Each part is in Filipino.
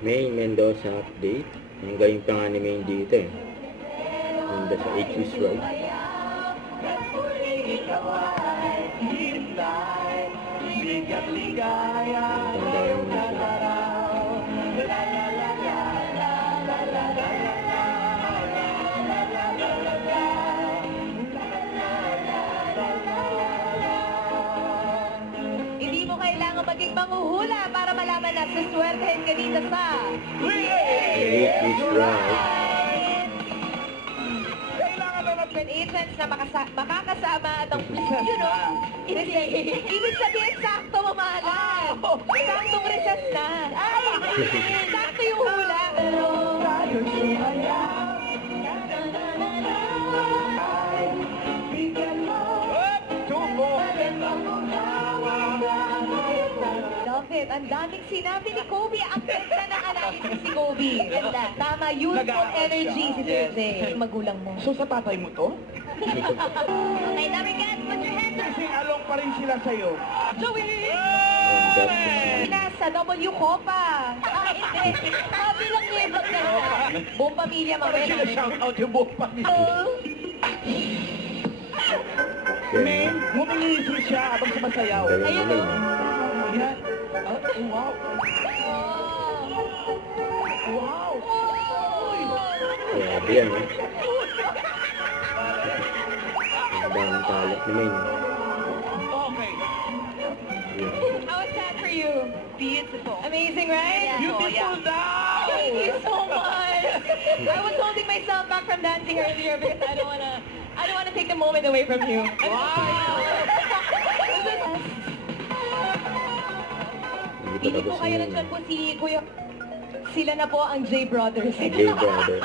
May Mendoza update. Yung galing pa nga ni Maine dito eh. Mendoza H is right. Tandaan mo na siya. Hindi mo kailangan maging manghuhula para malaman na suswertehin ka dito sa H is right. kailangan mo agents na makakasama at ang you know, ibig sabihin sakto mo maalam. Saktong recess na. Sakto yung hula. Love it. Ang daming sinabi ni Kobe. Ang ganda ng analysis si Kobe. Ganda. Tama, youthful energy si Thursday. Magulang mo. So sa tatay mo to? Okay, Damigan, put your hands up. Kasi along pa rin sila sa'yo. Joey! And that is Nasa W Copa. Hindi. Sabi lang niya yung pagkanta. Buong pamilya Parang mamaya. sila shout out yung buong pamilya. Men, ngumingisi siya habang sumasayaw. galing Ayun, naman. oh. Yan. Oh, wow. Wow. Grabe yan eh. Ang daming talent ni Maine. Okay. Yeah. How was that for you? Beautiful. Amazing, right? Beautiful daw! Thank you so much. I was holding myself back from dancing earlier because I don't wanna take the moment away from you. Hindi Hindi pa po tapos kayo yung nandiyan po si Kuya. Sila na po ang J Brothers. gay brother.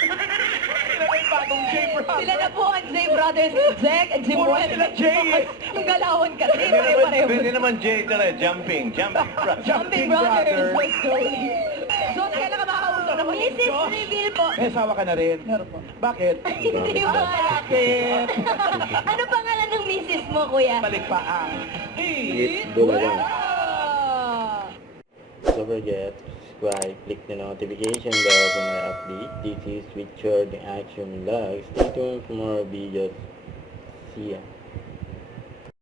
Sila may bagong J-Brother. Sila na po ang J Brothers. Jack and Jim Puro Boy. sila J eh. Ang galawan kasi. Pare-pareho. Pwede naman J talaga, jumping brother. Jumping Brothers. Let's go. John, kailan ka makakausap na Mrs. Reveal po. May asawa ka na rin. Bakit? Hindi ba? Bakit? Ano pangalan ng misis mo, Kuya? Balik pa ang Eat Bulawan. Ah. Don't forget, subscribe, click the notification bell for my update. This is Richard the Action Vlog. Stay tuned for more videos. See ya.